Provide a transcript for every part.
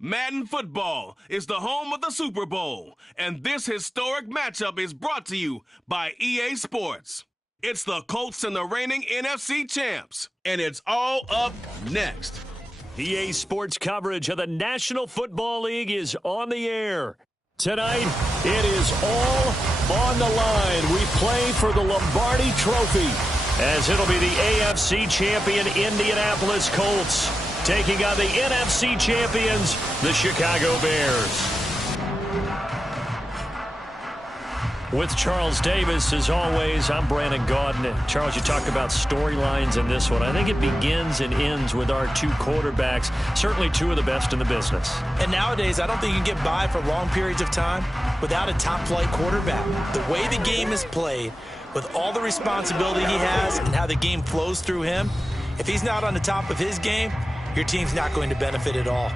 Madden Football is the home of the Super Bowl, and this historic matchup is brought to you by EA Sports. It's the Colts and the reigning NFC champs, and it's all up next. EA Sports coverage of the National Football League is on the air. Tonight, it is all on the line. We play for the Lombardi Trophy, as it'll be the AFC champion Indianapolis Colts taking on the NFC champions, the Chicago Bears. With Charles Davis, as always, I'm Brandon Gaudin. Charles, you talked about storylines in this one. I think it begins and ends with our two quarterbacks, certainly two of the best in the business. And nowadays, I don't think you can get by for long periods of time without a top-flight quarterback. The way the game is played, with all the responsibility he has and how the game flows through him, if he's not on the top of his game, your team's not going to benefit at all.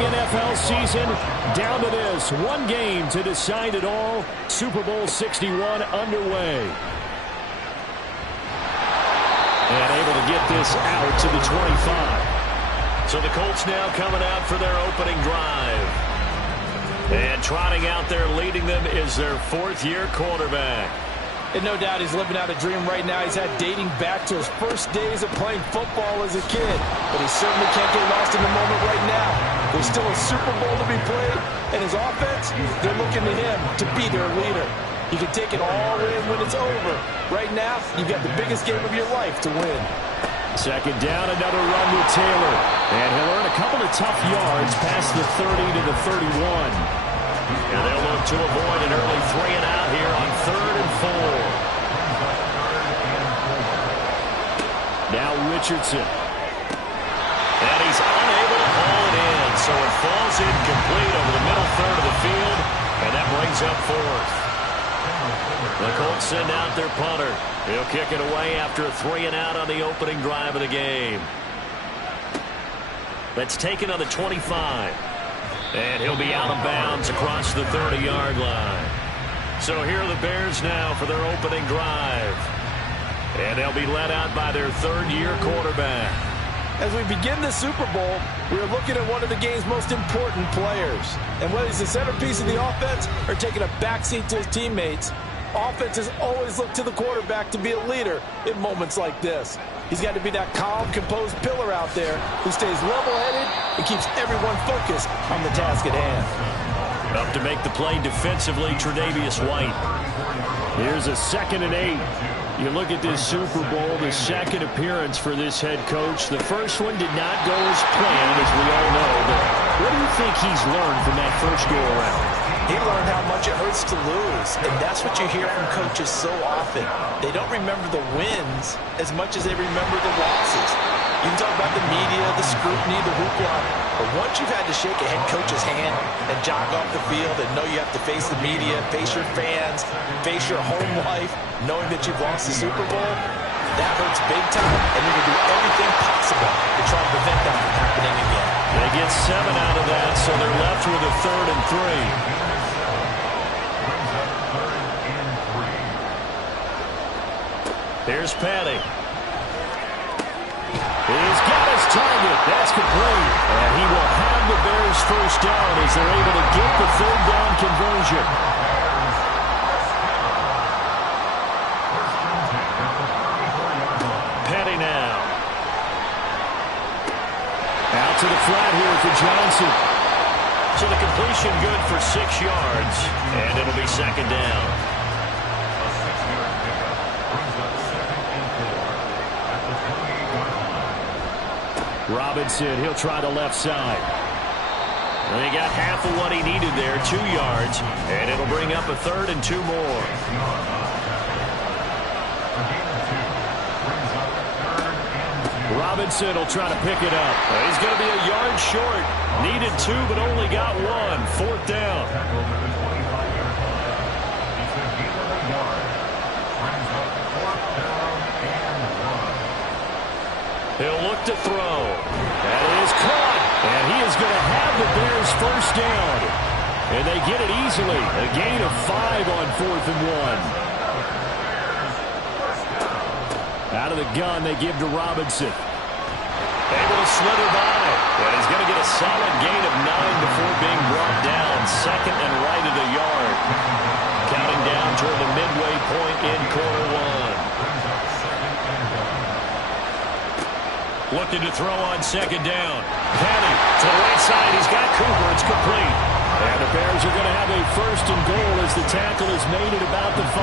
NFL season down to this. One game to decide it all. Super Bowl 61 underway. And able to get this out to the 25. So the Colts now coming out for their opening drive. And trotting out there leading them is their fourth-year quarterback. And no doubt he's living out a dream right now. He's had dating back to his first days of playing football as a kid. But he certainly can't get lost in the moment right now. There's still a Super Bowl to be played. And his offense, they're looking to him to be their leader. He can take it all in when it's over. Right now, you've got the biggest game of your life to win. Second down, another run with Taylor. And he'll earn a couple of tough yards past the 30 to the 31. And they'll look to avoid an early 3-and-out here on 3rd and 4. Now Richardson. And he's unable to haul it in, so it falls incomplete over the middle third of the field, and that brings up 4th. The Colts send out their punter. He'll kick it away after a 3-and-out on the opening drive of the game. That's taken on the 25. And he'll be out of bounds across the 30-yard line. So here are the Bears now for their opening drive. And they'll be led out by their third-year quarterback. As we begin the Super Bowl, we're looking at one of the game's most important players. And whether he's the centerpiece of the offense or taking a backseat to his teammates, offenses always look to the quarterback to be a leader in moments like this. He's got to be that calm, composed pillar out there who stays level-headed and keeps everyone focused on the task at hand. Up to make the play defensively, Tre'Davious White. Here's a 2nd and 8. You look at this Super Bowl, the second appearance for this head coach. The first one did not go as planned, as we all know. But what do you think he's learned from that first go-around? He learned how much it hurts to lose, and that's what you hear from coaches so often. They don't remember the wins as much as they remember the losses. You can talk about the media, the scrutiny, the hoopla, but once you've had to shake a head coach's hand and jog off the field and know you have to face the media, face your fans, face your home life, knowing that you've lost the Super Bowl, that hurts big time, and you can do everything possible to try to prevent that from happening again. They get 7 out of that, so they're left with a 3rd and 3. Here's Patty. He's got his target. That's complete. And he will have the Bears first down as they're able to get the 3rd down conversion. Patty now. Out to the flat here for Johnson. So the completion good for 6 yards. And it'll be 2nd down. Robinson, he'll try the left side. And he got half of what he needed there, 2 yards, and it'll bring up a 3rd and 2 more. Robinson will try to pick it up. He's going to be a yard short. Needed 2, but only got 1. 4th down. He'll look to throw. That is caught. And he is going to have the Bears first down. And they get it easily. A gain of 5 on 4th and 1. Out of the gun, they give to Robinson. Able to slither by. And he's going to get a solid gain of 9 before being brought down. 2nd and right at a yard. Counting down toward the midway point in quarter 1. Looking to throw on 2nd down. Penny to the right side. He's got Cooper. It's complete. And the Bears are going to have a 1st and goal as the tackle is made at about the 5.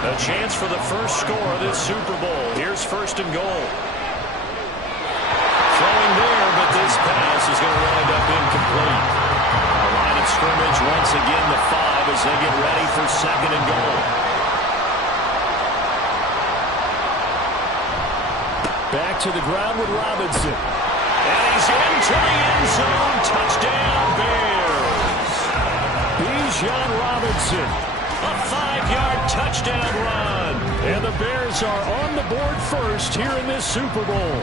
A chance for the first score of this Super Bowl. Here's 1st and goal. Throwing there, but this pass is going to wind up incomplete. The line of scrimmage once again the 5 as they get ready for 2nd and goal. Back to the ground with Robinson. And he's into the end zone. Touchdown, Bears. Bijan Robinson. A 5-yard touchdown run. And the Bears are on the board first here in this Super Bowl.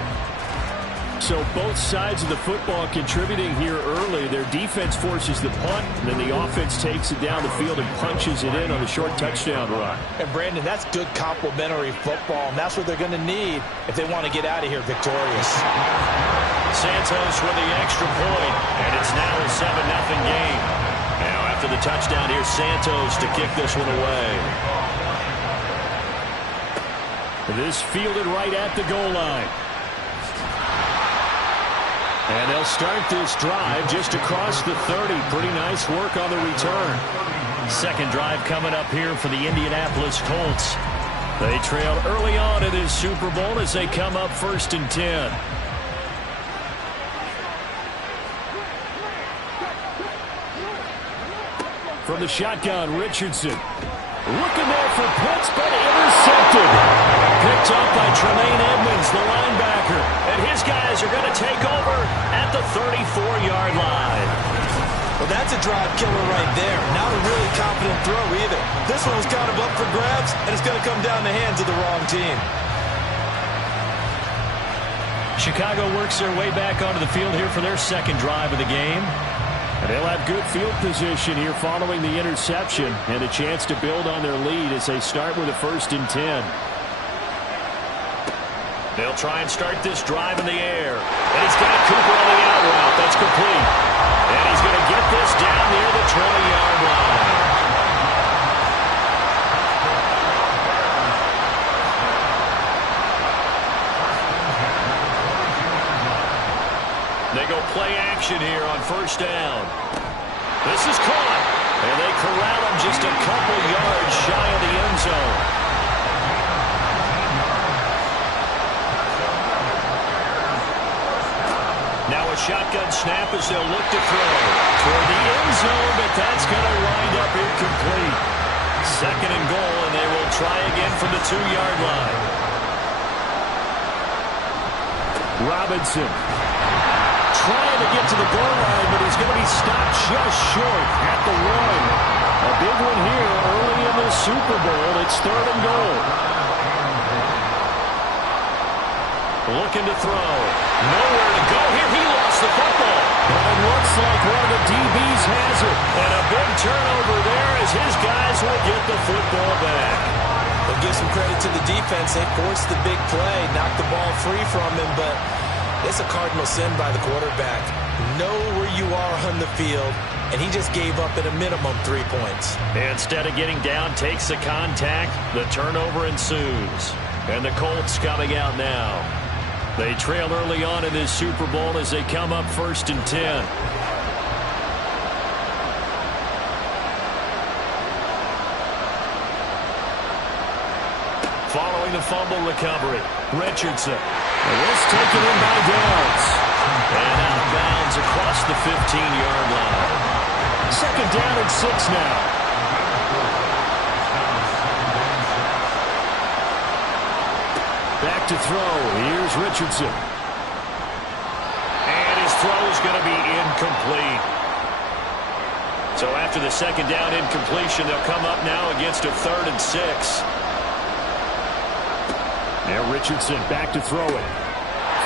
So both sides of the football contributing here early. Their defense forces the punt, and then the offense takes it down the field and punches it in on a short touchdown run. And, Brandon, that's good complementary football, and that's what they're going to need if they want to get out of here victorious. Santos with the extra point, and it's now a 7-0 game. Now, after the touchdown, here's Santos to kick this one away. This fielded right at the goal line. And they'll start this drive just across the 30. Pretty nice work on the return. Second drive coming up here for the Indianapolis Colts. They trailed early on in this Super Bowl as they come up 1st and 10. From the shotgun, Richardson. Looking there for Pitts, but intercepted. Picked up by Tremaine Edmonds, the linebacker. And his guys are going to take over at the 34-yard line. Well, that's a drive killer right there. Not a really confident throw either. This one was kind of up for grabs, and it's going to come down the hands of the wrong team. Chicago works their way back onto the field here for their second drive of the game. And they'll have good field position here following the interception and a chance to build on their lead as they start with a 1st and 10. They'll try and start this drive in the air. And he's got Cooper on the out route. That's complete. And he's going to get this down near the 20-yard line. They go play action here on 1st down. This is caught. And they corral him just a couple yards shy of the end zone. Now a shotgun snap as they'll look to throw toward the end zone, but that's going to wind up incomplete. 2nd and goal, and they will try again from the 2-yard line. Robinson trying to get to the goal line, but he's going to be stopped just short at the 1. A big one here early in the Super Bowl. It's 3rd and goal. Looking to throw. Nowhere to go here. He lost the football. And it looks like one of the DBs has it. And a big turnover there as his guys will get the football back. We'll give some credit to the defense. They forced the big play, knocked the ball free from him, but it's a cardinal sin by the quarterback. Know where you are on the field, and he just gave up at a minimum 3 points. Instead of getting down, takes the contact. The turnover ensues. And the Colts coming out now. They trail early on in this Super Bowl as they come up 1st and 10. Following the fumble recovery, Richardson. And this taken in by Downs. And out of bounds across the 15-yard line. 2nd down and 6 now. Back back to throw. Here's Richardson. And his throw is going to be incomplete. So after the second down incompletion, they'll come up now against a 3rd and 6. Now Richardson back to throw it.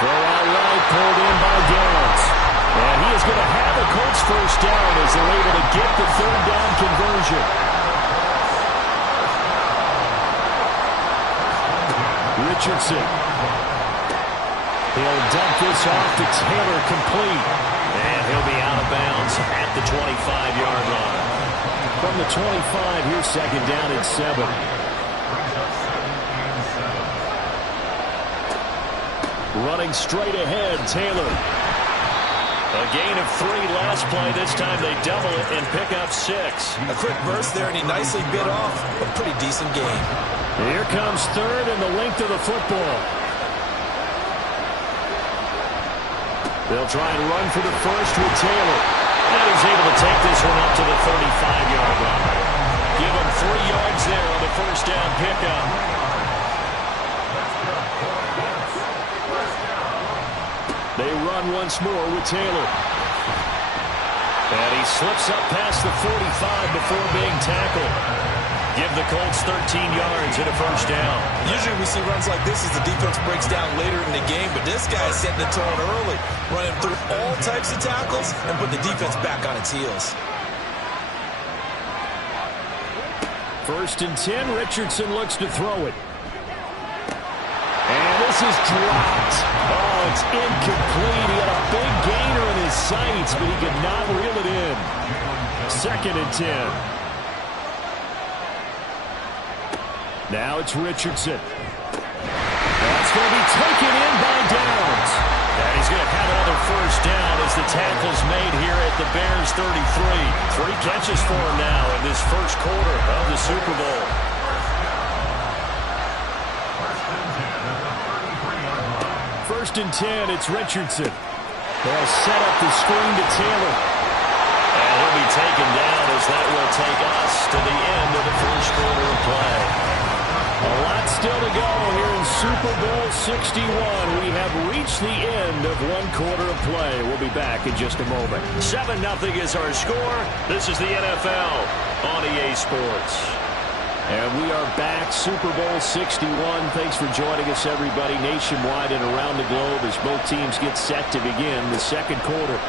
Throw out right, pulled in by Downs. And he is going to have a Colts first down as they're able to get the 3rd down conversion. Richardson. He'll dump this off to Taylor, complete. And he'll be out of bounds at the 25-yard line. From the 25, here's 2nd down and 7. Running straight ahead, Taylor. A gain of 3 last play. This time they double it and pick up 6. A quick burst there, and he nicely bit off a pretty decent gain. Here comes 3rd and the length of the football. They'll try and run for the first with Taylor. And he's able to take this one up to the 35-yard line. Give him 3 yards there on the first down pickup. They run once more with Taylor. And he slips up past the 45 before being tackled. Give the Colts 13 yards and a first down. Usually we see runs like this as the defense breaks down later in the game, but this guy is setting the tone early, running through all types of tackles and put the defense back on its heels. 1st and 10, Richardson looks to throw it. And this is dropped. Oh, it's incomplete. He had a big gainer in his sights, but he could not reel it in. 2nd and 10. Now it's Richardson. That's going to be taken in by Downs. And he's going to have another first down as the tackle's made here at the Bears 33. 3 catches for him now in this first quarter of the Super Bowl. First and 10, it's Richardson. They'll set up the screen to Taylor. And he'll be taken down as that will take us to the end of the first quarter of play. A lot still to go here in Super Bowl 61. We have reached the end of 1 quarter of play. We'll be back in just a moment. 7-0 is our score. This is the NFL on EA Sports. And we are back, Super Bowl 61. Thanks for joining us, everybody, nationwide and around the globe as both teams get set to begin the second quarter.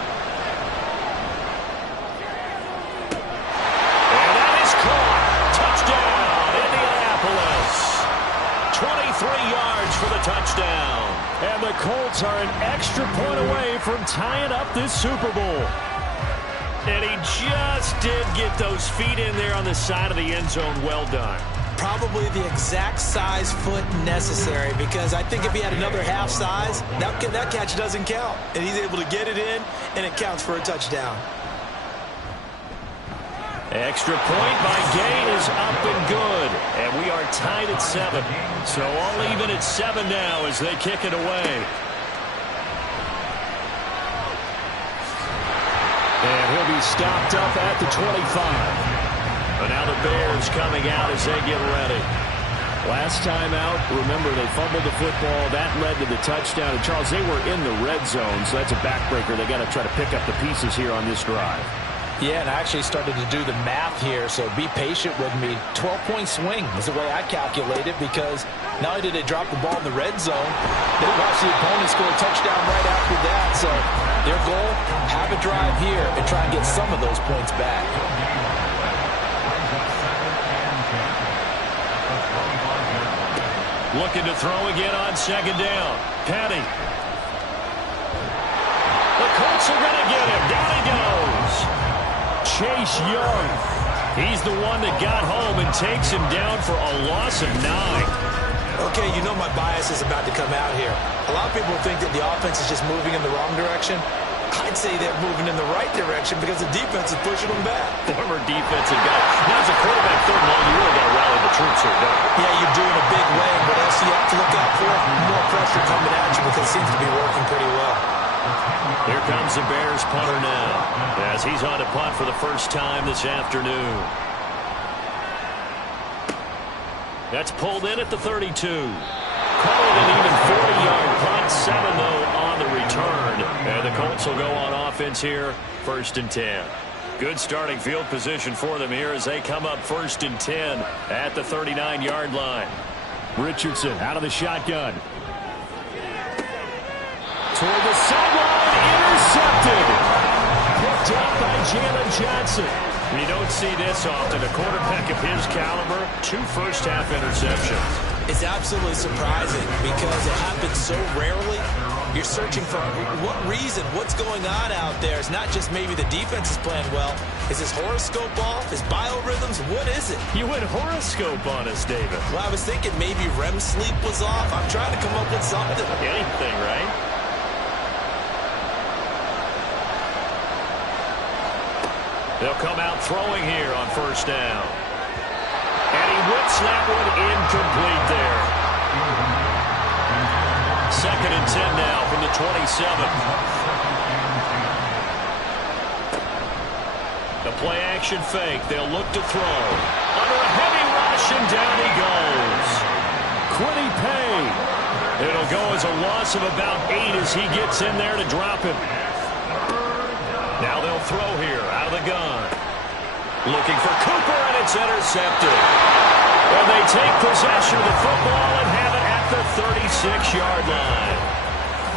And that is caught. Touchdown, Indianapolis. 23 yards for the touchdown. And the Colts are an extra point away from tying up this Super Bowl. And he just did get those feet in there on the side of the end zone. Well done. Probably the exact size foot necessary, because I think if he had another half size, that catch doesn't count. And he's able to get it in, and it counts for a touchdown. Extra point by Gain is up and good. And we are tied at 7. So all even at 7 now as they kick it away. And he'll be stopped up at the 25. But now the Bears coming out as they get ready. Last time out, remember, they fumbled the football. That led to the touchdown. And, Charles, they were in the red zone, so that's a backbreaker. They got to try to pick up the pieces here on this drive. Yeah, and I actually started to do the math here, so be patient with me. 12-point swing is the way I calculate it, because not only did they drop the ball in the red zone, they watched the opponent score a touchdown right after that. So their goal, have a drive here and try and get some of those points back. Looking to throw again on 2nd down. Petty. The Colts are going to get him. Down he goes. Chase Young. He's the one that got home and takes him down for a loss of 9. Okay, you know my bias is about to come out here. A lot of people think that the offense is just moving in the wrong direction. I'd say they're moving in the right direction because the defense is pushing them back. Former defensive guy. Now as a quarterback, 3rd and long, you really got to rally the troops here, don't you? Yeah, you do in a big way, but else you have to look out for more pressure coming at you, because it seems to be working pretty well. Here comes the Bears punter now as he's on to punt for the first time this afternoon. That's pulled in at the 32. Call it an even 40-yard punt. 7, though, on the return. And the Colts will go on offense here, 1st and 10. Good starting field position for them here as they come up 1st and 10 at the 39-yard line. Richardson out of the shotgun. Toward the sideline, intercepted. Picked up by Jalen Johnson. You don't see this often. A quarterback of his caliber, 2 first-half interceptions. It's absolutely surprising because it happens so rarely. You're searching for what reason, what's going on out there. It's not just maybe the defense is playing well. Is his horoscope off? His biorhythms? What is it? You went horoscope on us, David. Well, I was thinking maybe REM sleep was off. I'm trying to come up with something. Anything, right? They'll come out throwing here on 1st down. And he whips that one incomplete there. 2nd and 10 now from the 27. The play action fake. They'll look to throw. Under a heavy rush, and down he goes. Quiddy Pay. It'll go as a loss of about 8 as he gets in there to drop him. Now they'll throw here out of the gun. Looking for Cooper, and it's intercepted. And they take possession of the football and have it at the 36-yard line.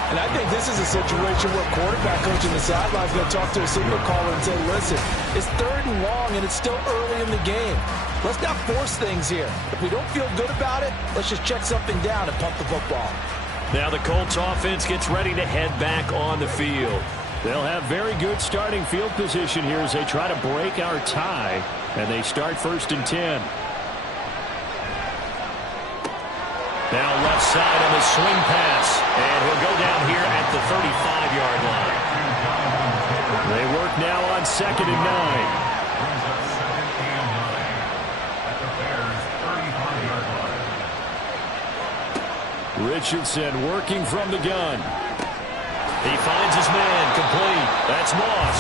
And I think this is a situation where quarterback coach in the sideline is going to talk to a signal caller and say, listen, it's 3rd and long, and it's still early in the game. Let's not force things here. If we don't feel good about it, let's just check something down and pump the football. Now the Colts offense gets ready to head back on the field. They'll have very good starting field position here as they try to break our tie, and they start 1st and 10. Now left side on the swing pass, and he'll go down here at the 35-yard line. They work now on 2nd and 9. Richardson working from the gun. He finds his man, complete. That's Moss.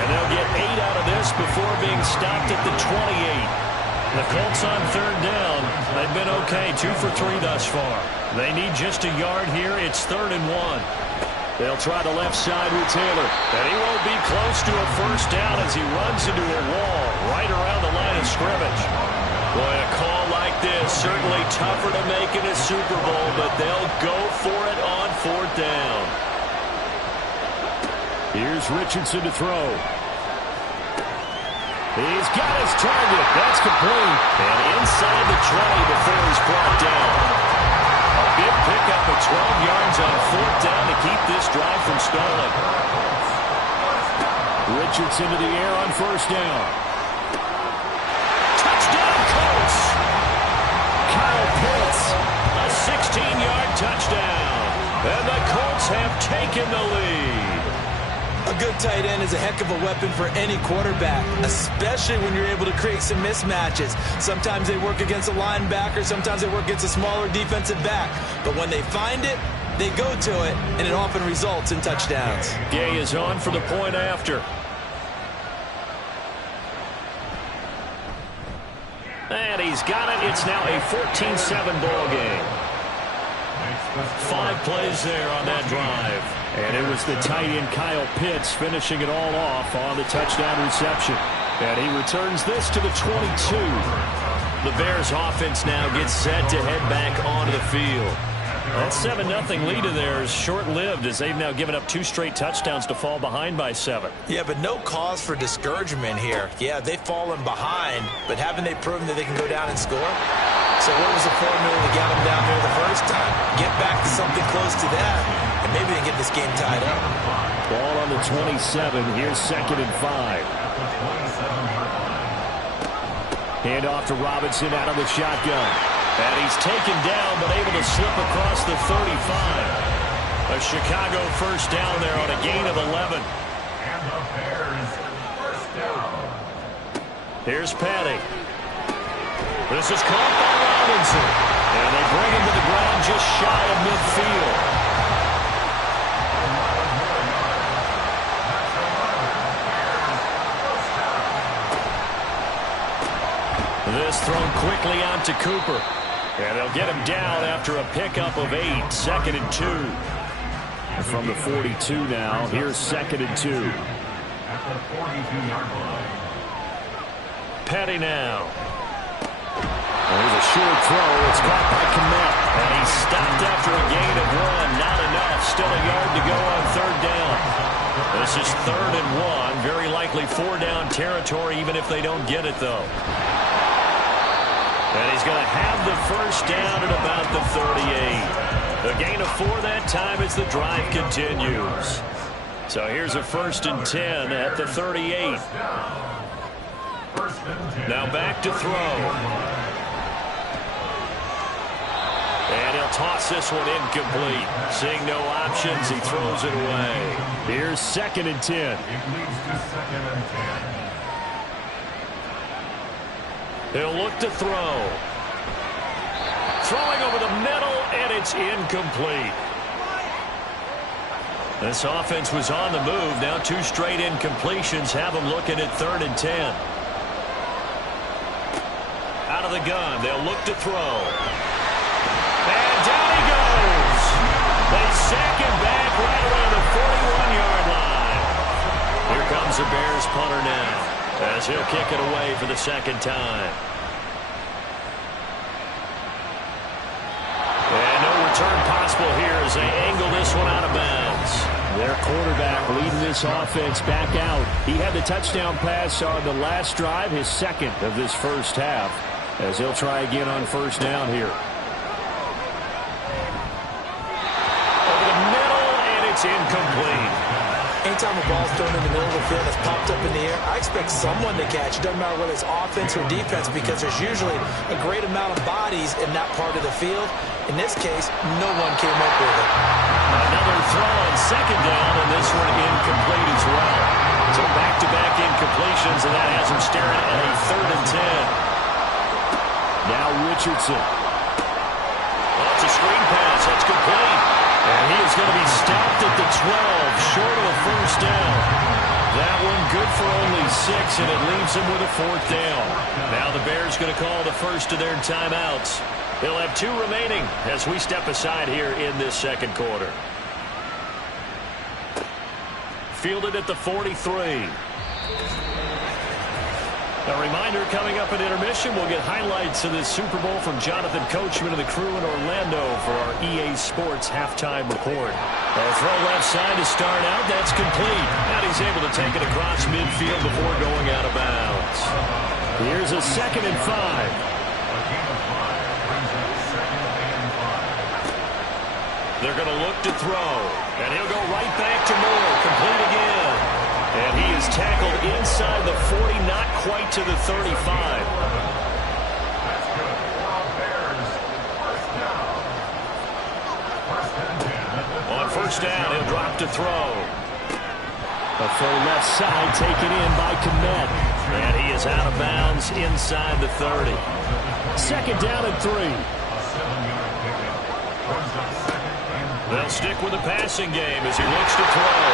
And they'll get 8 out of this before being stopped at the 28. The Colts on 3rd down. They've been okay, 2 for 3 thus far. They need just a yard here. It's 3rd and 1. They'll try the left side with Taylor. And he won't be close to a 1st down as he runs into a wall right around the line of scrimmage. Boy, a call like this, certainly tougher to make in a Super Bowl, but they'll go for it on 4th down. Here's Richardson to throw. He's got his target. That's complete. And inside the 20 before he's brought down. A big pickup of 12 yards on 4th down to keep this drive from stalling. Richardson to the air on 1st down. Touchdown, Colts. Kyle Pitts, a 16-yard touchdown. And the Colts have taken the lead. A good tight end is a heck of a weapon for any quarterback, especially when you're able to create some mismatches. Sometimes they work against a linebacker, sometimes they work against a smaller defensive back. But when they find it, they go to it, and it often results in touchdowns. Gay is on for the point after. And he's got it. It's now a 14-7 ball game. 5 plays there on that drive. And it was the tight end Kyle Pitts finishing it all off on the touchdown reception. And he returns this to the 22. The Bears offense now gets set to head back onto the field. That 7-0 lead of theirs short-lived as they've now given up 2 straight touchdowns to fall behind by 7. Yeah, but no cause for discouragement here. Yeah, they've fallen behind, but haven't they proven that they can go down and score? So what was the formula to get them down there the first time? Get back to something close to that, and maybe they can get this game tied up. Ball on the 27. Here's 2nd and 5. Hand off to Robinson out of the shotgun. And he's taken down, but able to slip across the 35. A Chicago 1st down there on a gain of 11. And the Bears 1st down. Here's Patty. This is caught by Robinson. And they bring him to the ground just shy of midfield. This thrown quickly out to Cooper. And they'll get him down after a pickup of 8, 2nd and 2. From the 42 now, here's 2nd and 2. At the 42-yard line. Petty now. There's a short throw. It's caught by Kmet. And he stopped after a gain of 1. Not enough. Still a yard to go on 3rd down. This is 3rd and 1. Very likely 4-down territory, even if they don't get it, though. And he's going to have the 1st down at about the 38. A gain of 4 that time as the drive continues. So here's a 1st and 10 at the 38. Now back to throw. And he'll toss this one incomplete. Seeing no options, he throws it away. Here's 2nd and 10. It leads to 2nd and 10. He'll look to throw. Throwing over the middle, and it's incomplete. This offense was on the move. Now 2 straight incompletions have them looking at 3rd and 10. Out of the gun, they'll look to throw. And down he goes. They sack him back right around the 41-yard line. Here comes the Bears punter now, as he'll kick it away for the 2nd time. And no return possible here as they angle this one out of bounds. Their quarterback leading this offense back out. He had the touchdown pass on the last drive, his 2nd of this 1st half, as he'll try again on 1st down here. Over the middle, and it's incomplete. Anytime a ball's thrown in the middle of the field that's popped up in the air, I expect someone to catch. It doesn't matter whether it's offense or defense, because there's usually a great amount of bodies in that part of the field. In this case, no one came up with it. Another throw on 2nd down, and this one incomplete as well. So back-to-back incompletions, and that has him staring at a 3rd and 10. Now Richardson. Oh, it's a screen pass. That's complete. And he is going to be stopped at the 12, short of a 1st down. That one good for only 6, and it leaves him with a 4th down. Now the Bears going to call the first of their timeouts. They'll have 2 remaining as we step aside here in this 2nd quarter. Fielded at the 43. A reminder, coming up at intermission, we'll get highlights of this Super Bowl from Jonathan Coachman and the crew in Orlando for our EA Sports halftime report. A throw left side to start out. That's complete. And he's able to take it across midfield before going out of bounds. Here's a 2nd and 5. They're going to look to throw. And he'll go right back to Moore. Complete again. And he is tackled inside the 40, not quite to the 35. That's good. Bears, 1st down. 1st and 10. On 1st down, he'll drop to throw. A full left side taken in by Kmet. And he is out of bounds inside the 30. 2nd down and 3. They'll stick with the passing game as he looks to throw.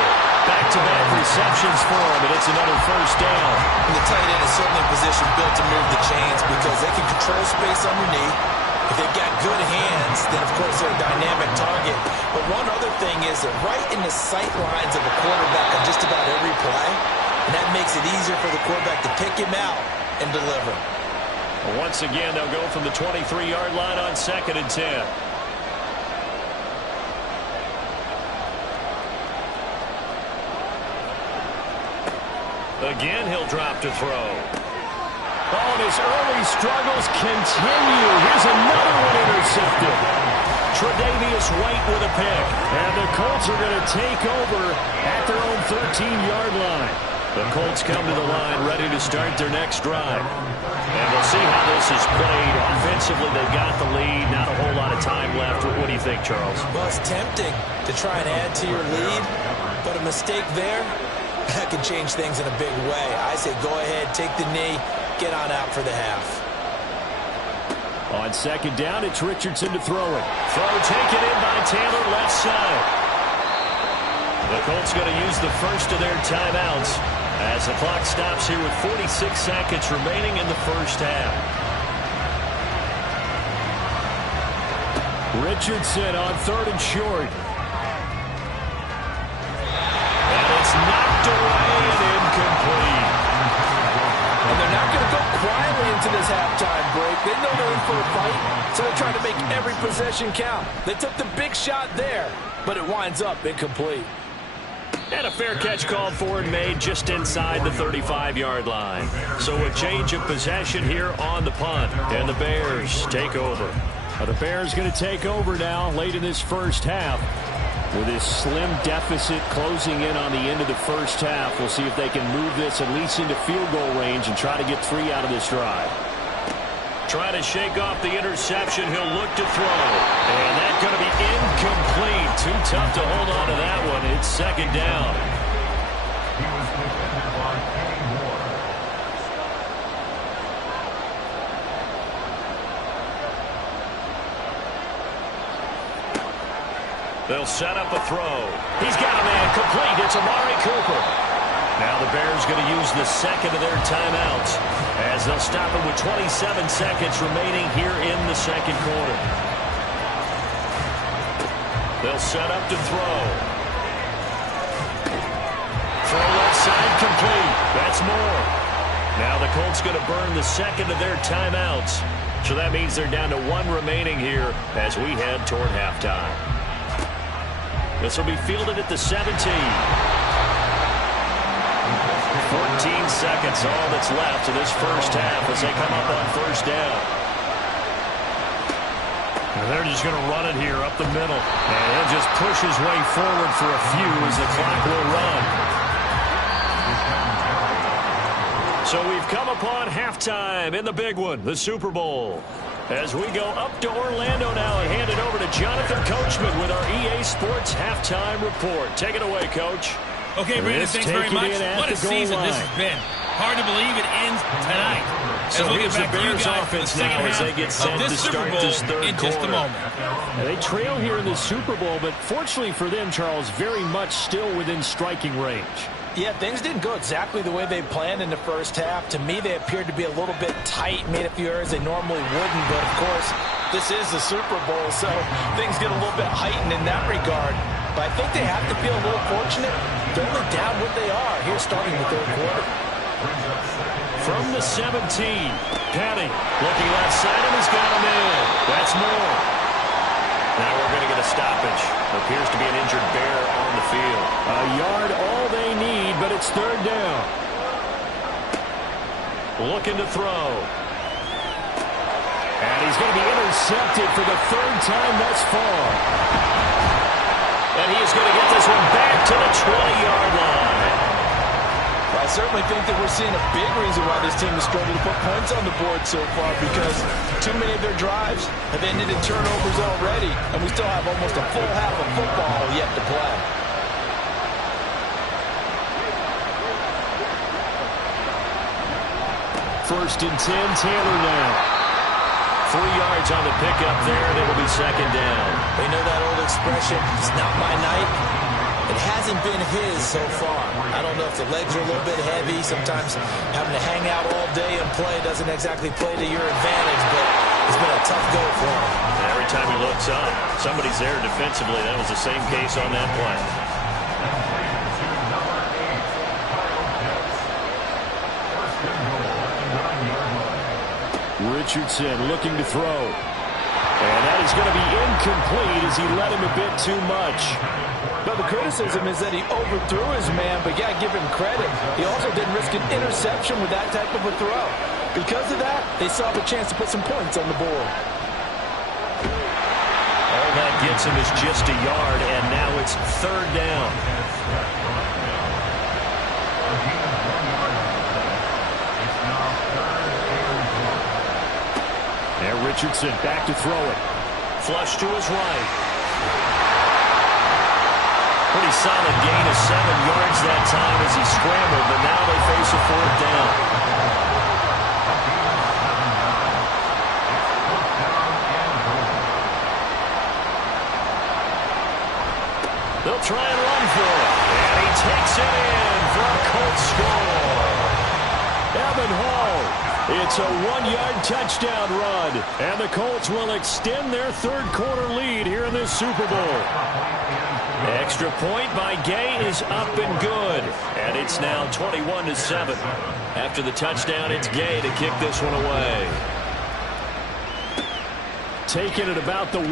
Back-to-back receptions for him, and it's another 1st down. And the tight end is certainly in position built to move the chains because they can control space underneath. If they've got good hands, then, of course, they're a dynamic target. But one other thing is that right in the sight lines of a quarterback on just about every play, and that makes it easier for the quarterback to pick him out and deliver. Once again, they'll go from the 23-yard line on 2nd and 10. Again, he'll drop to throw. Oh, and his early struggles continue. Here's another one intercepted. Tre'Davious White with a pick. And the Colts are going to take over at their own 13-yard line. The Colts come to the line ready to start their next drive. And we'll see how this is played. Offensively, they got the lead. Not a whole lot of time left. What do you think, Charles? Well, it's tempting to try and add to your lead, but a mistake there, that can change things in a big way. I say go ahead, take the knee, get on out for the half. On 2nd down, it's Richardson to throw it. Throw taken in by Taylor, left side. The Colts going to use the first of their timeouts as the clock stops here with 46 seconds remaining in the 1st half. Richardson on 3rd and short. And it's knocked away and incomplete. And they're not going to go quietly into this halftime break. They know they're in for a fight, so they're trying to make every possession count. They took the big shot there, but it winds up incomplete. And a fair catch called for and made just inside the 35-yard line. So a change of possession here on the punt, and the Bears take over. The Bears going to take over now late in this first half. With this slim deficit closing in on the end of the first half, we'll see if they can move this at least into field goal range and try to get 3 out of this drive. Trying to shake off the interception. He'll look to throw. And that's going to be incomplete. Too tough to hold on to that one. It's 2nd down. He was defended by Kenny Moore. They'll set up a throw. He's got a man complete. It's Amari Cooper. Now the Bears going to use the second of their timeouts as they'll stop it with 27 seconds remaining here in the second quarter. They'll set up to throw. Throw left side complete. That's more. Now the Colts going to burn the second of their timeouts. So that means they're down to 1 remaining here as we head toward halftime. This will be fielded at the 17. 14 seconds, all that's left of this first half as they come up on 1st down. And they're just going to run it here up the middle. And he'll just push his way forward for a few as the clock will run. So we've come upon halftime in the big one, the Super Bowl. As we go up to Orlando now and hand it over to Jonathan Coachman with our EA Sports Halftime Report. Take it away, Coach. Okay, Brandon, thanks very much. What a season this has been. Hard to believe it ends tonight. So here's the Bears offense now as they get set to start this third just a moment. They trail here in the Super Bowl, but fortunately for them, Charles, very much still within striking range. Yeah, things didn't go exactly the way they planned in the first half. To me, they appeared to be a little bit tight, made a few errors they normally wouldn't. But, of course, this is the Super Bowl, so things get a little bit heightened in that regard. But I think they have to feel a little fortunate. They're only down what they are here starting the third quarter. From the 17, Patty looking left side, and he's got him in. That's more. Now we're going to get a stoppage. Appears to be an injured Bear on the field. A yard all they need, but it's 3rd down. Looking to throw. And he's going to be intercepted for the 3rd time thus far. And he is going to get this one back to the 20-yard line. I certainly think that we're seeing a big reason why this team has struggled to put points on the board so far, because too many of their drives have ended in turnovers already, and we still have almost a full half of football yet to play. First and 10, Taylor now. 3 yards on the pickup there, and it'll be 2nd down. They know that old expression, it's not my night. It hasn't been his so far. I don't know if the legs are a little bit heavy. Sometimes having to hang out all day and play doesn't exactly play to your advantage, but it's been a tough go for him. Every time he looks up, somebody's there defensively. That was the same case on that play. Richardson looking to throw. And that is going to be incomplete as he let him a bit too much. But the criticism is that he overthrew his man, but yeah, give him credit. He also didn't risk an interception with that type of a throw. Because of that, they saw the chance to put some points on the board. All that gets him is just a yard, and now it's 3rd down. And Richardson back to throw it. Flush to his right. Pretty solid gain of 7 yards that time as he scrambled, but now they face a 4th down. They'll try and run for it. And he takes it in for a Colts score. Evan Hall It's a 1-yard touchdown run, and the Colts will extend their third-quarter lead here in this Super Bowl. Extra point by Gay is up and good, and it's now 21-7. After the touchdown, it's Gay to kick this one away. Taking it about the 1.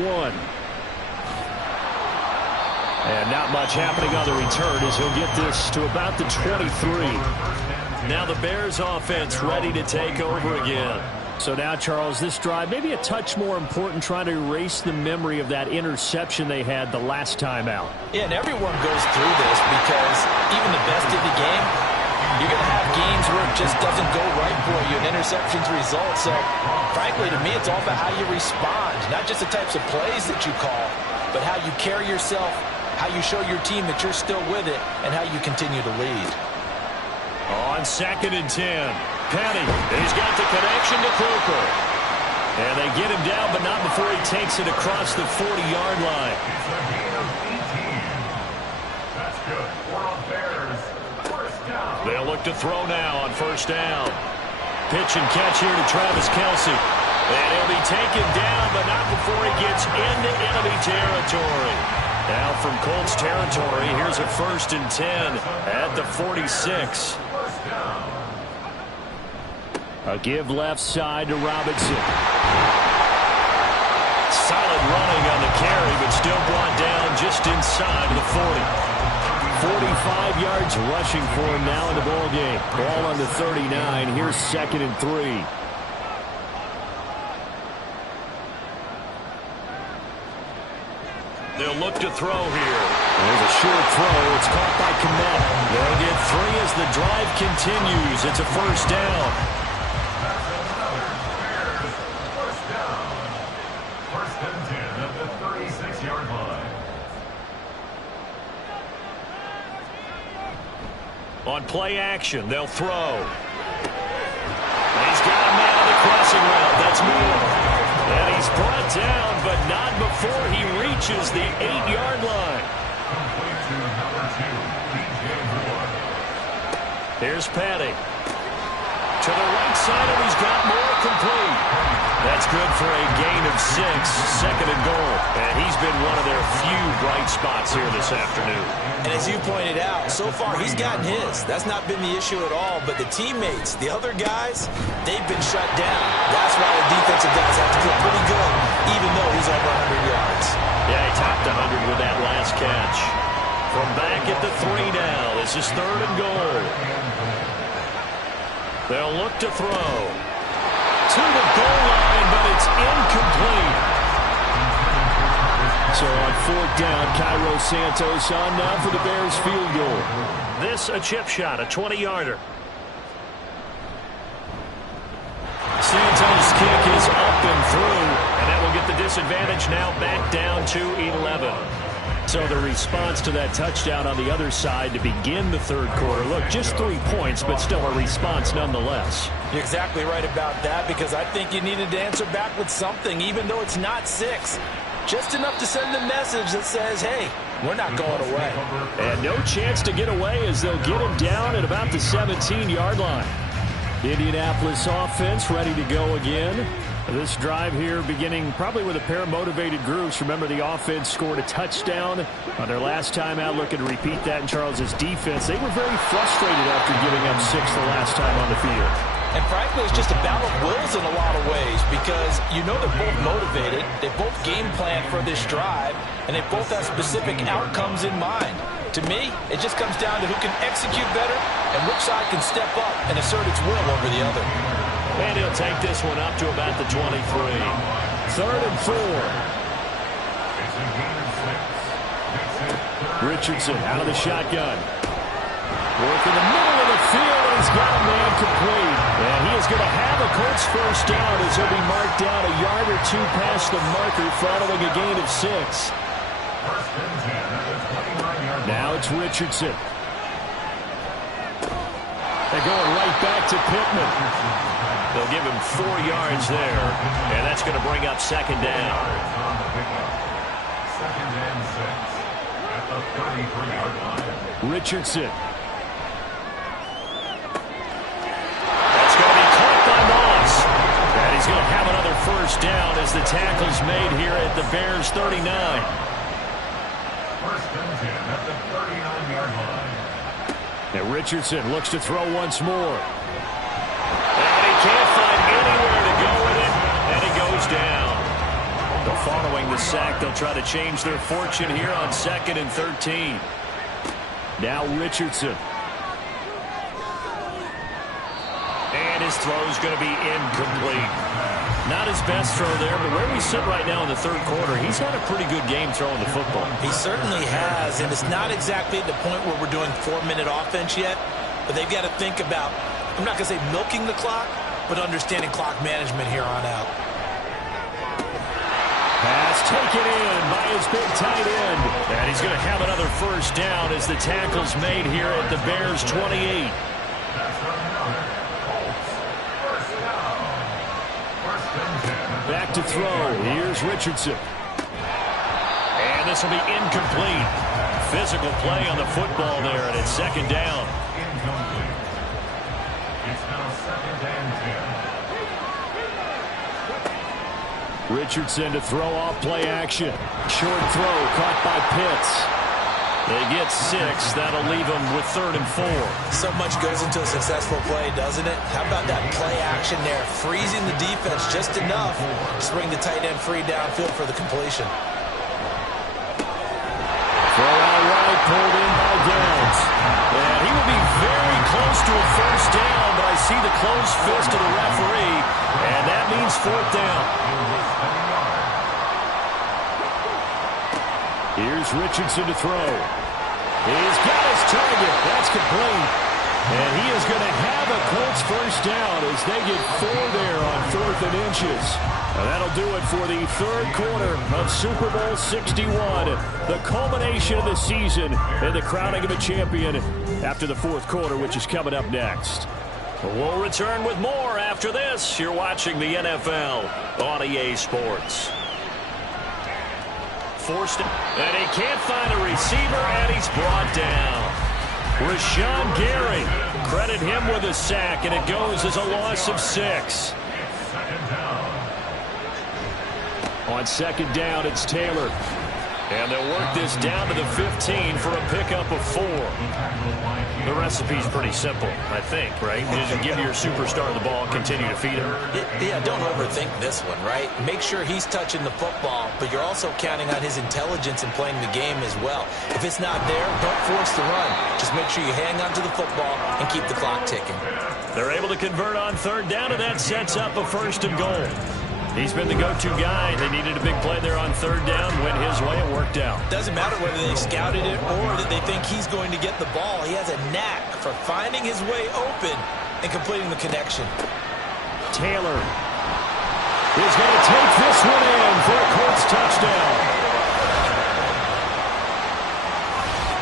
And not much happening on the return as he'll get this to about the 23. Now the Bears offense ready to take over again. So now, Charles, this drive maybe a touch more important, trying to erase the memory of that interception they had the last time out. Yeah, and everyone goes through this because even the best in the game, you're going to have games where it just doesn't go right for you, and interceptions result. So, frankly, to me, it's all about how you respond, not just the types of plays that you call, but how you carry yourself, how you show your team that you're still with it, and how you continue to lead. On 2nd and 10, Penny, he's got the connection to Cooper. And they get him down, but not before he takes it across the 40-yard line. It's a gain of 18. That's good. 4 on Bears. First down. They'll look to throw now on 1st down. Pitch and catch here to Travis Kelce. And he'll be taken down, but not before he gets into enemy territory. Now from Colts territory, here's a 1st and 10 at the 46. A give left side to Robinson. Solid running on the carry, but still brought down just inside of the 40. 45 yards rushing for him now in the ballgame. Ball on the 39. Here's 2nd and 3. They'll look to throw here. There's a short throw. It's caught by Kmet. They'll get 3 as the drive continues. It's a 1st down. First down. 1st and 10 at the 36-yard line. On play action, they'll throw. And he's got a man on the crossing route. That's Moore. And he's brought down, but not before he reaches the 8-yard line. Complete to number 2, DJ Moore. Here's Patty. To the right side, and he's got Moore complete. That's good for a gain of 6, 2nd and goal. And he's been one of their few bright spots here this afternoon. And as you pointed out, so far he's gotten his. That's not been the issue at all. But the teammates, the other guys, they've been shut down. That's why the defensive guys have to feel pretty good, even though he's over 100 yards. Yeah, he topped 100 with that last catch. From back at the 3 now, this is 3rd and goal. They'll look to throw. To the goal line, but it's incomplete. So on 4th down, Cairo Santos on now for the Bears field goal. This a chip shot, a 20-yarder. Santos' kick is up and through, and that will get the disadvantage now back down to 11. So the response to that touchdown on the other side to begin the 3rd quarter. Look, just 3 points, but still a response nonetheless. You're exactly right about that, because I think you needed to answer back with something, even though it's not 6. Just enough to send a message that says, hey, we're not going away. And no chance to get away as they'll get him down at about the 17-yard line. Indianapolis offense ready to go again. This drive here beginning probably with a pair of motivated groups. Remember, the offense scored a touchdown on their last time out. Looking to repeat that in Charles's defense. They were very frustrated after giving up 6 the last time on the field. And frankly, it's just a battle of wills in a lot of ways, because you know they're both motivated, they both game plan for this drive, and they both have specific outcomes in mind. To me, it just comes down to who can execute better and which side can step up and assert its will over the other. And he'll take this one up to about the 23. 3rd and 4. It's a gain of 6. Richardson out of the shotgun. Work in the middle of the field, and he's got a man complete. And he is going to have a Colts 1st down as he'll be marked down a yard or 2 past the marker following a gain of 6. 1st and 10 at the 29-yard line. Now it's Richardson. They're going right back to Pittman. They'll give him 4 yards there, and that's going to bring up 2nd down. 2nd and 6 at the 33-yard line. Richardson. That's going to be caught by Moss. first down as the tackle's made here at the Bears' 39. First and 10 at the 39-yard line. And Richardson looks to throw once more. And he can't find anywhere to go with it, and it goes down. But following the sack, they'll try to change their fortune here on 2nd and 13. Now Richardson. And his throw's going to be incomplete. Not his best throw there, but where we sit right now in the third quarter, he's had a pretty good game throwing the football. He certainly has, and it's not exactly at the point where we're doing 4-minute offense yet, but they've got to think about, I'm not going to say milking the clock, but understanding clock management here on out. Pass taken in by his big tight end. And he's going to have another first down as the tackle's made here at the Bears' 28. Back to throw. Here's Richardson. And this will be incomplete. Physical play on the football there, and it's 2nd down. Incomplete. It's now 2nd and 10. Richardson to throw off play action. Short throw caught by Pitts. They get 6. That'll leave them with 3rd and 4. So much goes into a successful play, doesn't it? How about that play action there? Freezing the defense just enough to bring the tight end free downfield for the completion. Throw out right, pulled in by Downs. And he will be very close to a first down, but I see the closed fist of the referee, and that means 4th down. Here's Richardson to throw. He's got his target. That's complete. And he is going to have a Colts first down as they get 4 there on 4th and inches. And that'll do it for the third quarter of Super Bowl 61. The culmination of the season and the crowning of a champion after the fourth quarter, which is coming up next. We'll return with more after this. You're watching the NFL on EA Sports. Forced it, and he can't find a receiver, and he's brought down. Rashawn Gary, credit him with a sack, and it goes as a loss of 6. On 2nd down, it's Taylor. And they'll work this down to the 15 for a pickup of 4. The recipe's pretty simple, I think, right? You just give your superstar the ball, continue to feed him. Yeah, don't overthink this one, right? Make sure he's touching the football, but you're also counting on his intelligence in playing the game as well. If it's not there, don't force the run. Just make sure you hang on to the football and keep the clock ticking. They're able to convert on 3rd down, and that sets up a 1st and goal. He's been the go-to guy. They needed a big play there on 3rd down. Went his way. It worked out. Doesn't matter whether they scouted it or that they think he's going to get the ball. He has a knack for finding his way open and completing the connection. Taylor is going to take this one in for a Colts touchdown.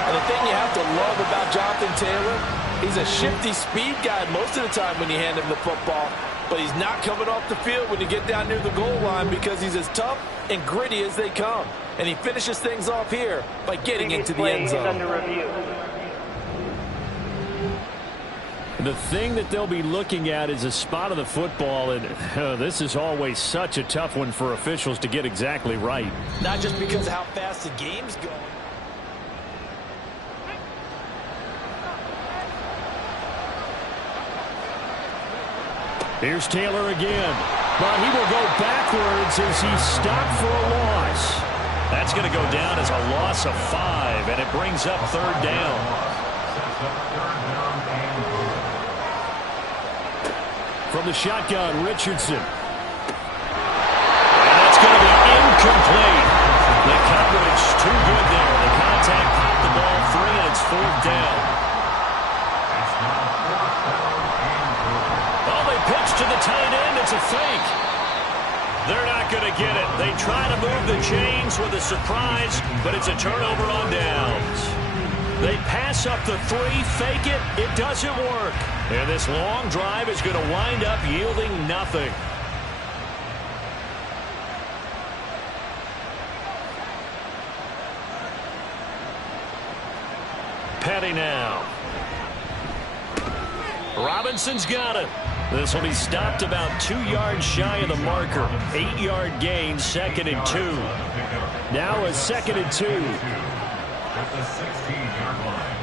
And the thing you have to love about Jonathan Taylor, he's a shifty speed guy most of the time when you hand him the football. But he's not coming off the field when you get down near the goal line because he's as tough and gritty as they come. And he finishes things off here by getting into the end zone. The thing that they'll be looking at is a spot of the football, and this is always such a tough one for officials to get exactly right. Not just because of how fast the game's going. Here's Taylor again, but he will go backwards as he's stopped for a loss. That's going to go down as a loss of 5, and it brings up 3rd down. From the shotgun, Richardson. And that's going to be incomplete. The coverage too good there. The contact popped the ball free, and it's 4th down. Pitch to the tight end. It's a fake. They're not going to get it. They try to move the chains with a surprise, but it's a turnover on downs. They pass up the 3, fake it. It doesn't work. And this long drive is going to wind up yielding nothing. Petty now. Robinson's got it. This will be stopped about 2 yards shy of the marker. 8-yard gain, 2nd and 2. Now a 2nd and 2. At the 16-yard line.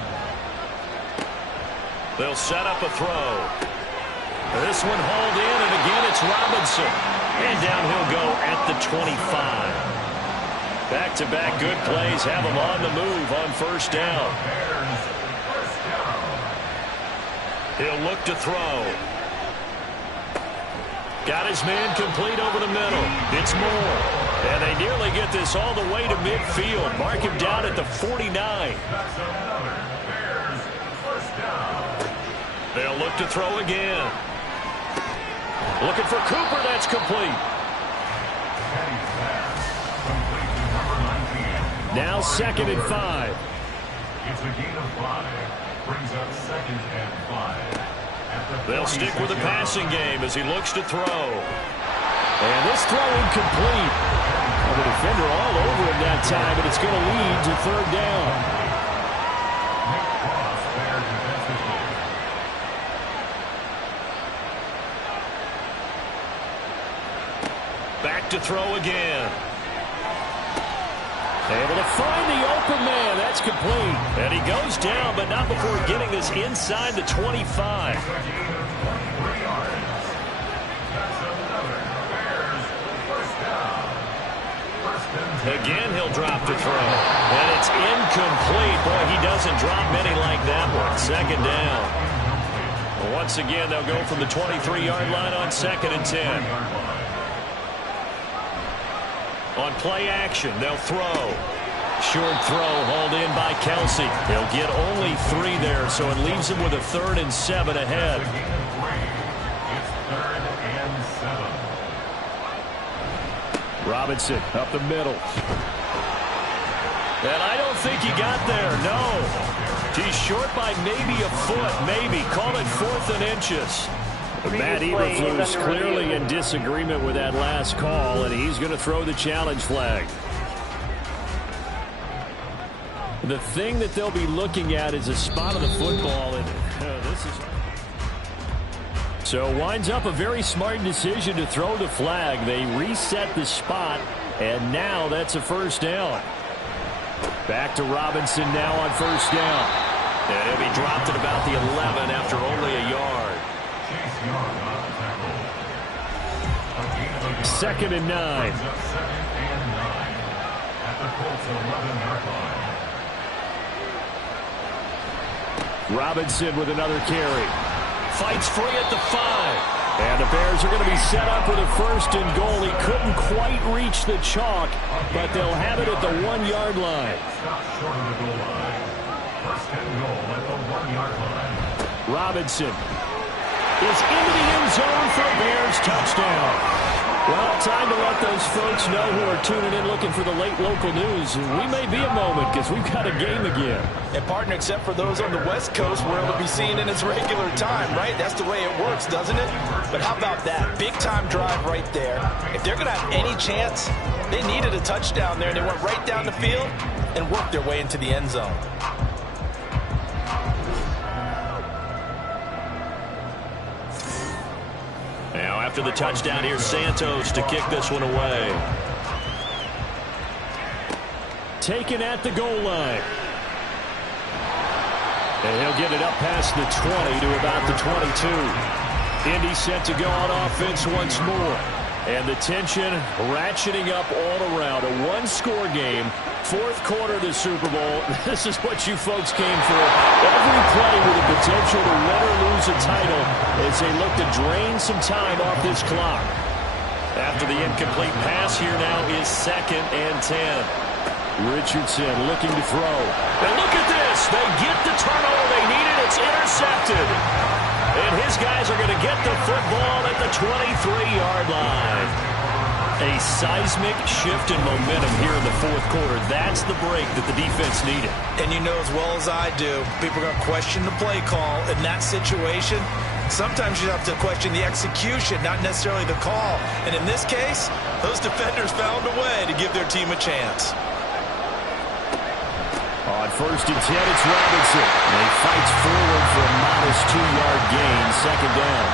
They'll set up a throw. This one hauled in, and again it's Robinson. And down he'll go at the 25. Back-to-back good plays have him on the move on first down. He'll look to throw. Got his man complete over the middle. It's Moore. And they nearly get this all the way to midfield. Mark him down at the 49. They'll look to throw again. Looking for Cooper. That's complete. Now 2nd and 5. It's a gain of 5. Brings up 2nd and 5. They'll stick with the passing game as he looks to throw. And this throw incomplete. Well, the defender all over him that time, but it's going to lead to 3rd down. Back to throw again. Able to find the open man. That's complete. And he goes down, but not before getting this inside the 25. Again, he'll drop to throw. And it's incomplete. Boy, he doesn't drop many like that one. 2nd down. Once again, they'll go from the 23-yard line on 2nd and 10. On play action, they'll throw. Short throw hauled in by Kelsey. They'll get only 3 there, so it leaves him with a 3rd and 7 ahead. It's 3rd and 7. Robinson up the middle. And I don't think he got there, no. He's short by maybe a foot, maybe. Call it 4th and inches. Matt Eberflus clearly in disagreement with that last call, and he's going to throw the challenge flag. The thing that they'll be looking at is a spot of the football, and this is... So winds up a very smart decision to throw the flag. They reset the spot, and now that's a 1st down. Back to Robinson now on 1st down. And he'll be dropped at about the 11 after only a yard. 2nd and 9. Robinson with another carry. Fights free at the 5. And the Bears are going to be set up with a 1st and goal. He couldn't quite reach the chalk, but they'll have it at the 1-yard line. Short of the goal line. 1st and goal at the 1-yard line. Robinson is into the end zone for a Bears touchdown. Well, time to let those folks know who are tuning in looking for the late local news. We may be a moment because we've got a game again. And, partner, except for those on the West Coast where it'll be seen in its regular time, right? That's the way it works, doesn't it? But how about that? Big-time drive right there. If they're going to have any chance, they needed a touchdown there, and they went right down the field and worked their way into the end zone. Now, after the touchdown, here's Santos to kick this one away. Taken at the goal line. And he'll get it up past the 20 to about the 22. Indy set to go on offense once more. And the tension ratcheting up all around. A 1-score game. 4th quarter of the Super Bowl. This is what you folks came for. Every play with the potential to win or lose a title as they look to drain some time off this clock. After the incomplete pass, here now is 2nd and 10. Richardson looking to throw. And look at this. They get the turnover they needed. It's intercepted. And his guys are going to get the football at the 23-yard line. A seismic shift in momentum here in the 4th quarter. That's the break that the defense needed. And you know as well as I do, people are going to question the play call in that situation. Sometimes you have to question the execution, not necessarily the call. And in this case, those defenders found a way to give their team a chance. On 1st and 10, it's Robinson. And he fights forward for a modest 2-yard gain, 2nd down.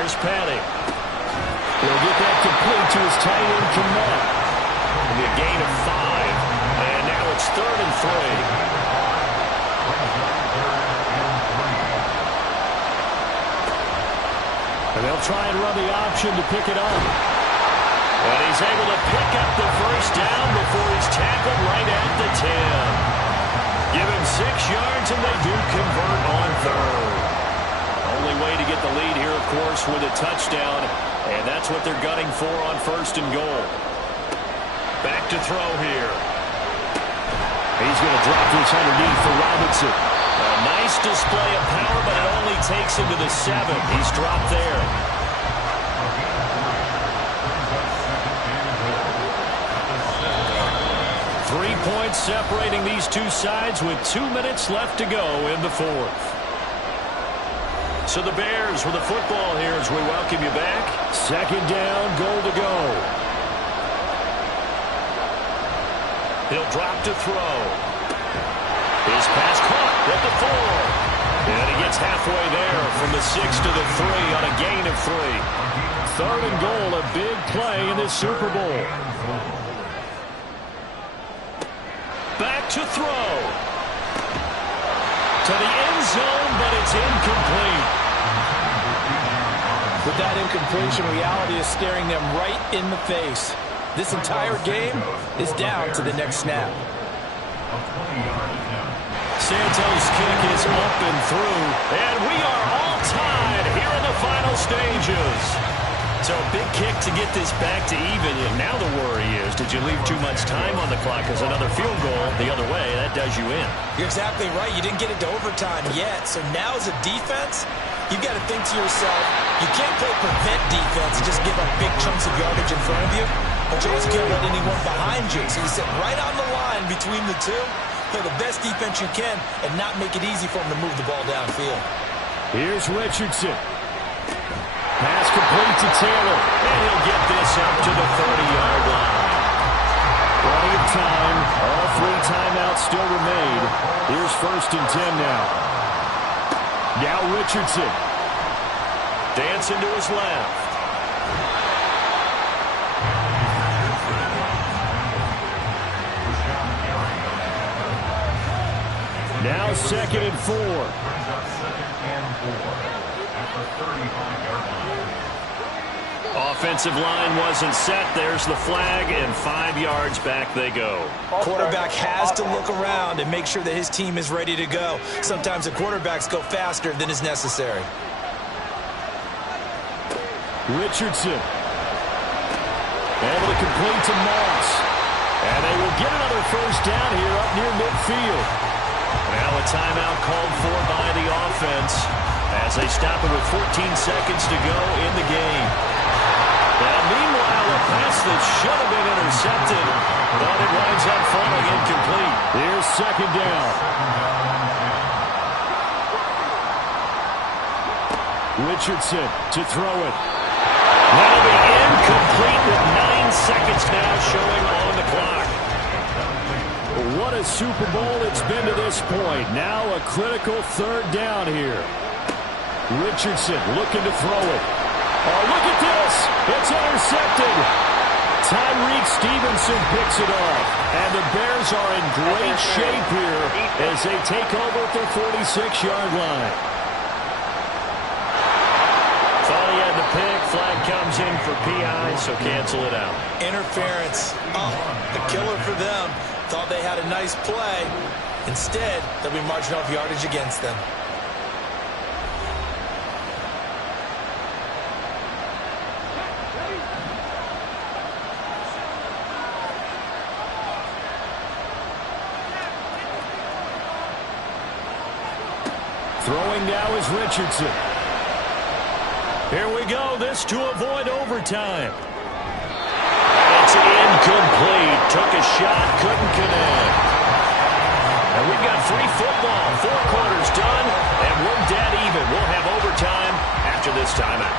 Here's Patty. He'll get that complete to his tight end, Kmet. It'll be a gain of 5. And now it's 3rd and 3. And they'll try and run the option to pick it up. And he's able to pick up the first down before he's tackled right at the 10. Give him 6 yards, and they do convert on 3rd. Only way to get the lead here, of course, with a touchdown. And that's what they're gunning for on 1st and goal. Back to throw here. He's going to drop this underneath for Robinson. A nice display of power, but it only takes him to the 7. He's dropped there. Three points separating these two sides with 2 minutes left to go in the 4th. So the Bears with the football here as we welcome you back. 2nd down, goal to go. He'll drop to throw. His pass caught at the 4. And he gets halfway there from the 6 to the 3 on a gain of 3. 3rd and goal, a big play in this Super Bowl. Back to throw. To the end zone, but it's incomplete. With that incompletion, reality is staring them right in the face. This entire game is down to the next snap. Santos' kick is up and through, and we are all tied here in the final stages. So a big kick to get this back to even. Now the worry is, did you leave too much time on the clock? Because another field goal the other way, that does you in. You're exactly right. You didn't get it to overtime yet. So now as a defense, you've got to think to yourself, you can't play prevent defense and just give up big chunks of yardage in front of you, but you also can't let anyone behind you. So you sit right on the line between the two, play the best defense you can, and not make it easy for them to move the ball downfield. Here's Richardson. Pass complete to Taylor, and he'll get this up to the 30-yard line. Plenty of time. All 3 timeouts still remain. Here's 1st and 10 now. Now Richardson. Dancing to his left. Now 2nd and 4. Offensive line wasn't set. There's the flag, and 5 yards back they go. Quarterback has to look around and make sure that his team is ready to go. Sometimes the quarterbacks go faster than is necessary. Richardson. Able to complete to Moss. And they will get another first down here up near midfield. Now a timeout called for by the offense as they stop it with 14 seconds to go in the game. Now, meanwhile, a pass that should have been intercepted, but it winds up falling incomplete. Here's 2nd down. Richardson to throw it. That'll be incomplete with 9 seconds now showing on the clock. What a Super Bowl it's been to this point. Now a critical 3rd down here. Richardson looking to throw it. Oh, look at this. It's intercepted. Tyreek Stevenson picks it off. And the Bears are in great shape here as they take over at their 46-yard line. Thought he had the pick. Flag comes in for PI, so cancel it out. Interference. Oh, the killer for them. Thought they had a nice play. Instead, they'll be marching off yardage against them. Throwing now is Richardson. Here we go. This to avoid overtime. It's incomplete. Took a shot, couldn't connect. And we've got free football. 4 quarters done, and we're dead even. We'll have overtime after this timeout.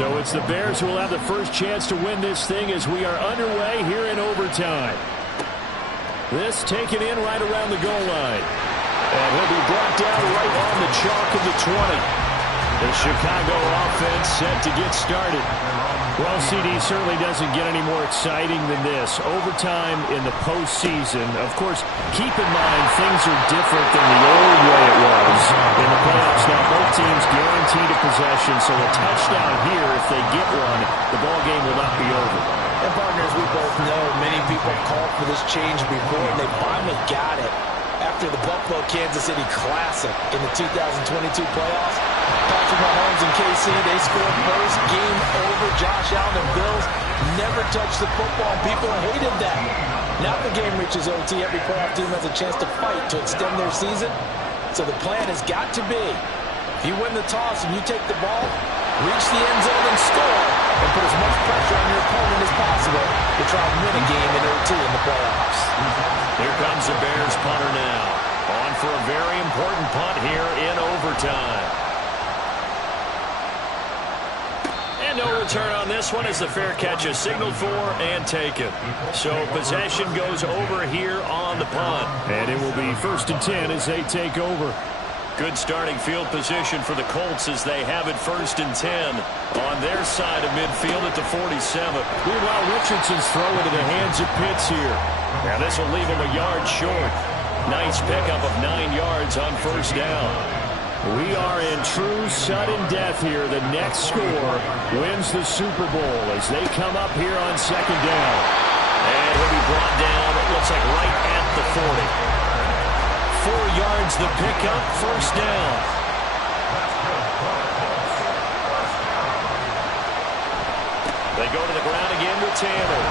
So it's the Bears who will have the first chance to win this thing as we are underway here in overtime. This taken in right around the goal line. And he'll be brought down right on the chalk of the 20. The Chicago offense set to get started. Well, CD certainly doesn't get any more exciting than this. Overtime in the postseason. Of course, keep in mind things are different than the old way it was. In the playoffs now, both teams guaranteed a possession, so a touchdown here, if they get one, the ball game will not be over. And partners, we both know many people called for this change before, and they finally got it after the Buffalo-Kansas City Classic in the 2022 playoffs. Patrick Mahomes and KC, they scored first, game over. Josh Allen and Bills never touched the football. People hated that. Now the game reaches OT. Every playoff team has a chance to fight to extend their season. So the plan has got to be, if you win the toss and you take the ball, reach the end zone and score, and put as much pressure on your opponent as possible to try and win a game in OT in the playoffs. Here comes the Bears punter now. On for a very important punt here in overtime. And no return on this one as the fair catch is signaled for and taken. So possession goes over here on the punt. And it will be 1st and 10 as they take over. Good starting field position for the Colts as they have it 1st and 10 on their side of midfield at the 47. Meanwhile, Richardson's throw into the hands of Pitts here. Now this will leave him a yard short. Nice pickup of 9 yards on 1st down. We are in true sudden death here. The next score wins the Super Bowl as they come up here on 2nd down. And he'll be brought down, it looks like right at the 40. 4 yards the pickup, 1st down. They go to the ground again with Taylor.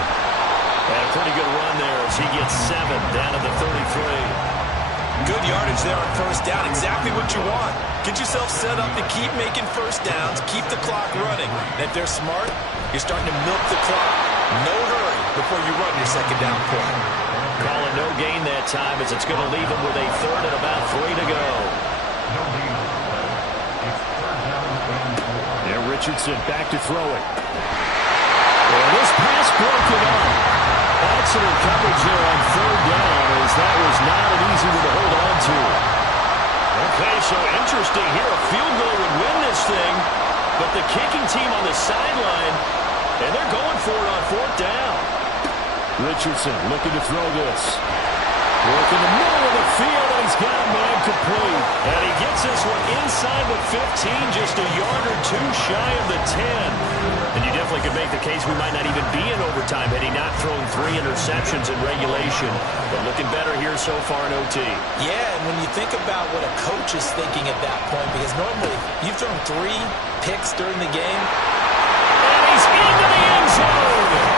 And a pretty good run there as he gets 7 down to the 33. Good yardage there on 1st down. Exactly what you want. Get yourself set up to keep making 1st downs, keep the clock running. And if they're smart, you're starting to milk the clock. No hurry before you run your 2nd down play. Calling no gain that time as it's going to leave him with a 3rd and about 3 to go. And Richardson back to throw it. And this pass broken up. Excellent coverage there on 3rd down as that was not an easy one to hold on to. Okay, so interesting here. A field goal would win this thing, but the kicking team on the sideline, and they're going for it on 4th down. Richardson looking to throw this. Work in the middle of the field, and he's got a man complete. And he gets this one inside the 15, just a yard or 2 shy of the 10. And you definitely could make the case we might not even be in overtime had he not thrown 3 interceptions in regulation. But looking better here so far in OT. Yeah, and when you think about what a coach is thinking at that point, because normally you've thrown 3 picks during the game. And he's into the end zone.